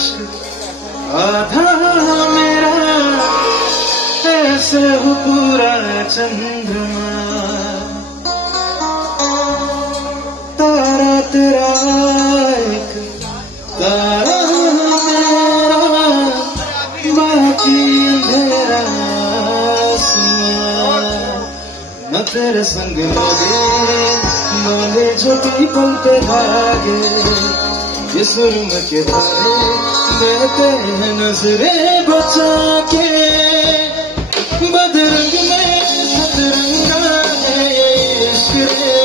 इश्क आधा मेरा ऐसे हो पूरा चंद्रमा तारा तेरा एक तारा मेरा बाकी अंधेरा न तेरे संग लगे जो पीपल पे धागे ये सुरम के तारे देते हैं नजरे बचा के बदरंग में सतरंगा है ये इश्क रे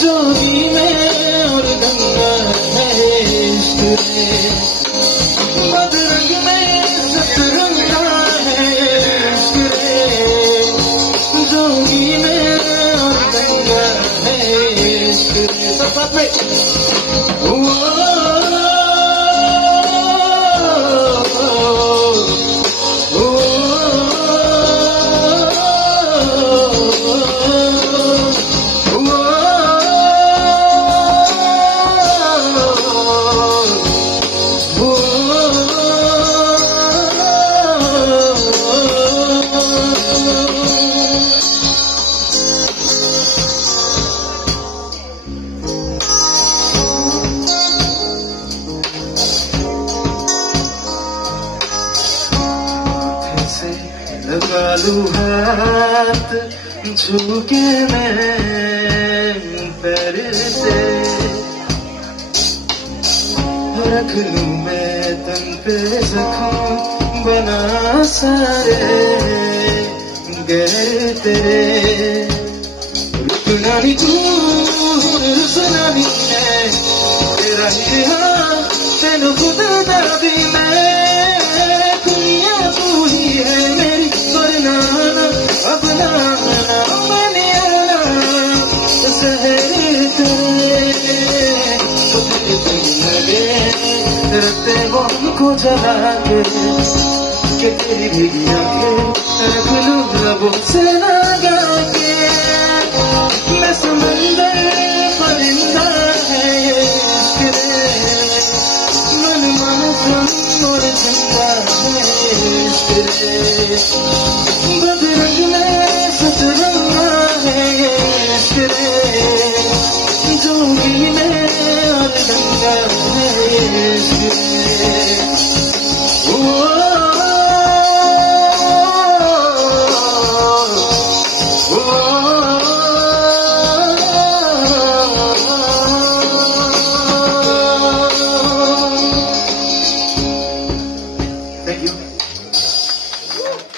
जोगी में और गंगा है ये इश्क रे बदरंग में सतरंगा है ये इश्क रे जोगी में और गंगा है ये इश्क रे सब साथ में लू हाथ झुके मैं पैर से रख लूं मैं तन पे जख्म बना सारे गहरे तेरे रुकना नहीं तू रुसना नहीं मैं तेरा ही हाँ तेन खुदा भी मैं दुनिया तू ही है मेरी रखते वो हमको जला के तेरी भीगी आंखें रख लूं लबों से लगा के मैं समंदर परिंदा है ये इश्क रे मन मन और जिंदा है ये इश्क रे बदरंग में सतरंगा है ये इश्क रे जोगी में और गंगा है ये इश्क रे Thank you.